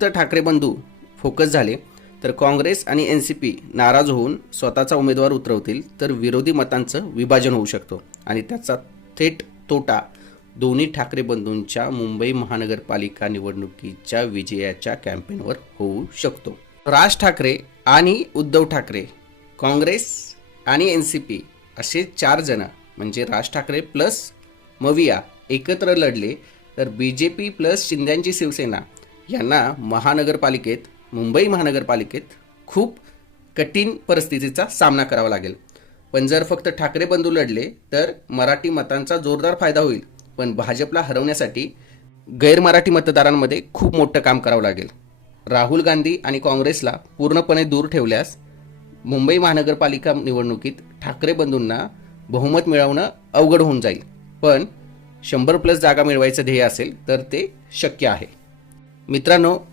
फक्त ठाकरे बंधू फोकस झाले तर काँग्रेस आणि एन सी पी नाराज होऊन स्वतःचा उमेदवार उतरवतील तर विरोधी मतांचं विभाजन होऊ शकतो. आणि त्याचा थेट तोटा दोन्ही ठाकरे बंधूंच्या मुंबई महानगरपालिका निवडणुकीच्या विजयाच्या कॅम्पेनवर होऊ शकतो. राज ठाकरे आणि उद्धव ठाकरे काँग्रेस आणि एन सी पी असे चार जण म्हणजे राज ठाकरे प्लस मविया एकत्र लढले तर B J P plus शिंद्यांची Shiv Sena यांना महानगरपालिकेत मुंबई महानगरपालिकेत खूप कठीण परिस्थितीचा सामना करावा लागेल. पण जर फक्त ठाकरे बंधू लढले तर मराठी मतांचा जोरदार फायदा होईल. पण भाजपला हरवण्यासाठी गैरमराठी मतदारांमध्ये खूप मोठं काम करावं लागेल. राहुल गांधी आणि काँग्रेसला पूर्णपणे दूर ठेवल्यास मुंबई महानगरपालिका निवडणुकीत ठाकरे बंधूंना बहुमत मिळवणं अवघड होऊन जाईल. पण शंभर प्लस जागा मिळवायचं ध्येय असेल तर ते शक्य आहे. मित्रांनो